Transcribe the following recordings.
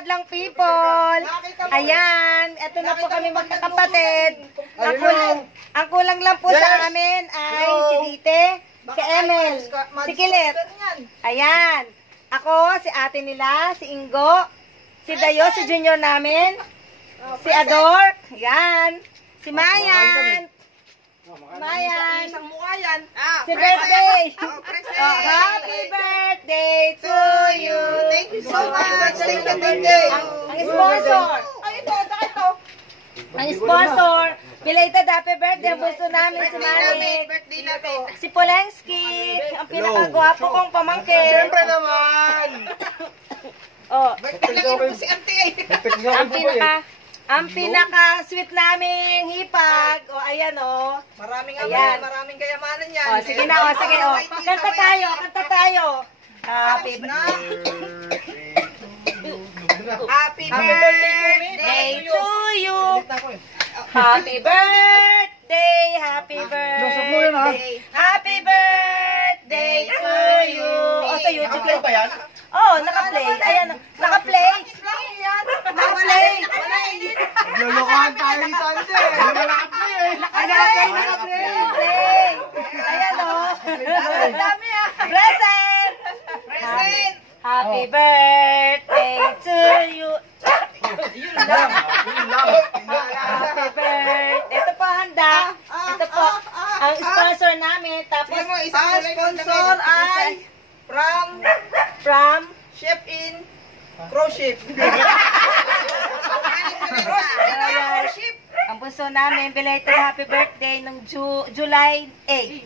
madlang people. Ayan, eto na po kami magkakapatid. Ang kulang lang po sa amin ay si Dite, si Emel, si Kilit. Ayan, ako, si ate nila, si Ingo, si Dayo, si junior namin, si Ador, ayan, si Mayan. Mayan. Isang mukha yan. Si birthday. Happy birthday to you. Thank you so much. Ang sponsor. Ay, ito. Ang sponsor. Belated happy birthday. Gusto namin si Marik. Si Polensky. Ang pinakagwapo kong pamangkin. Siyempre naman. Si Auntie. Ang pinaka-sweet naming hipag. Ayan Maraming kayamanan yan. Sige na, sige. Kanta tayo. Happy birthday to you. Happy birthday. Happy birthday to you. Sa YouTube lang ba yan? Naka-play. Ayan, naka-play. Naglulukuhan tayo dito, Ante. Naka-play. Ayan Ang dami Present. Happy birthday to you. Happy birthday. Ito po handa. Ito po ang sponsor namin. Tapos ang sponsor ay from Chef in Crowship. Ang bunso namin, belated happy birthday nung July 8.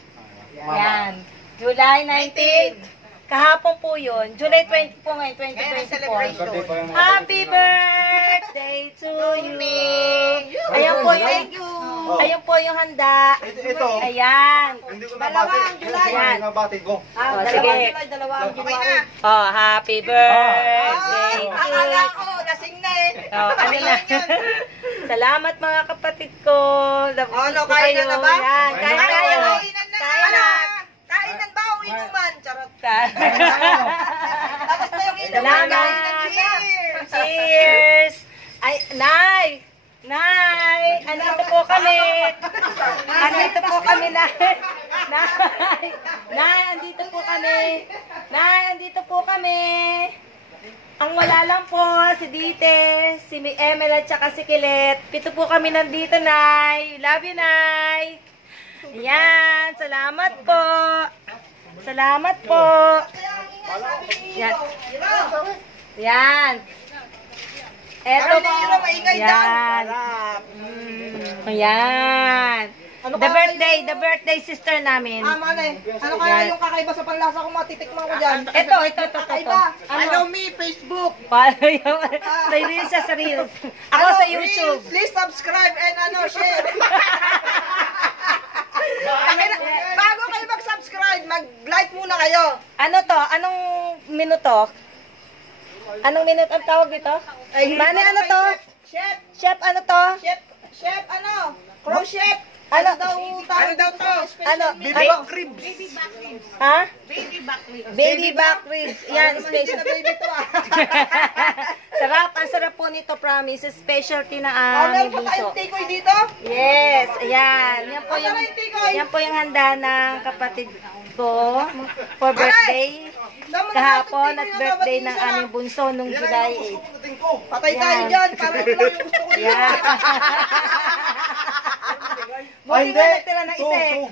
Yan. July 19. Kahapon po yun. July 20 po ngayon, 2024. Happy birthday to you. Ayan po yung handa. Ito. Ayan. Hindi ko nabati. Ayan. Nabati ko. Sige. Happy birthday. Akala ko, lasing na eh. Ano na? Salamat mga kapatid ko. Kain na ba? Yan, kain tayo. Kainan ba o inuman? Charot. Tapos na yung inuman. Salamat. Cheers! Cheers! Ay, Nay! Andito po kami. Andito po kami, Nay, andito po kami. Andito po kami. Ang wala lang po, si Dite, si Emel at saka si Kilit. Pito po kami nandito, Nay. Love you, Nay. Ayan, salamat po. Salamat po. Yan. Eto po. Yan. Ayan. The birthday sister namin. Mane. Ano kaya yung kakaiba sa panlasa kung matitikman ko dyan? Ito. Follow me, Facebook. Sa Reels sa Reels. Ako sa YouTube. Please subscribe and share. Bago kayo mag-subscribe, mag-like muna kayo. Ano to? Anong minuto? Anong minuto ang tawag dito? Mane, ano to? Chef, ano to? Chef, Crow chef. Ano daw to? Baby back ribs. Ha? Baby back ribs. Yan, special. Baby to Sarap, ang sarap po nito, promise. Specialty na meron pa puso. tayong tikoy dito? Yes, ayan. Yan po yung handa ng kapatid ko for birthday. Kahapon at birthday ng aming bunso nung July 8. Patay tayo dyan. Parang ito lang yung gusto ko dito. Buti ba nagtira ng isa eh.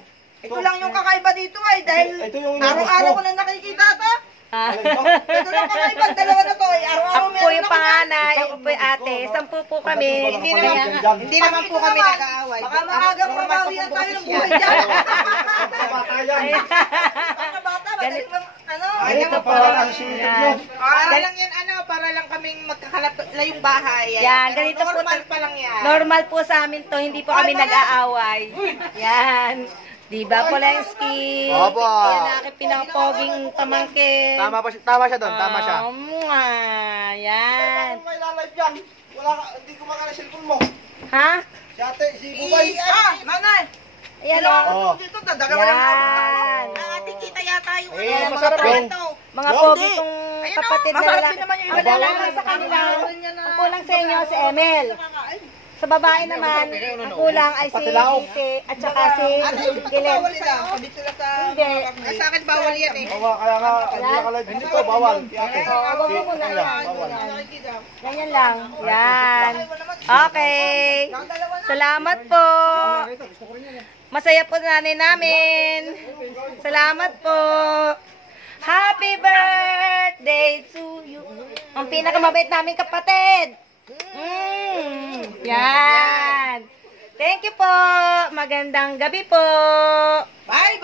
Ito lang yung kakaiba dito ay dahil araw-araw ko na nakikita ito. Ito lang kakaiba, dalawa na to ay araw-araw Ako po yung panganay, ako po yung ate. 10 po kami. Hindi naman po kami nag-aaway. Baka maagang mabawian tayo ng buhay dyan. Ganito po. Para lang yan, para lang kaming magkakalayong bahay. Yan, ganito po. Normal pa lang yan. Normal po sa amin to, hindi po kami nag-aaway. Yan. Diba, Polensky? Opo. Yan ang aking pinakapoging pamangkin. Tama siya doon, tama siya. Yan. May lalay dyan. Hindi ko makala cellphone mo. Ha? Si ate, si Bubay. Manay! Ayan o. Dito, dalawa lang. Yan. Ating kita yata yung masarap yun. Mga pogi kong kapatid na Masarap lalaki. din naman yung Ang iba. kulang lang sa kanila, ang kulang sa inyo si Emel. Sa babae naman, ang kulang ay si Tite at saka si Gilet. Bawal nila. Sabi sila sa... Hindi. Sa akin bawal yan eh. Kaya nga, pinakalag dito, bawal. Huwag mo muna. Bawal. Ganyan lang. Yan. Okay. Salamat po. Masaya po nanay namin. Salamat po. Happy birthday to you. Ang pinakamabait naming kapatid. Yan. Thank you po. Magandang gabi po. Bye!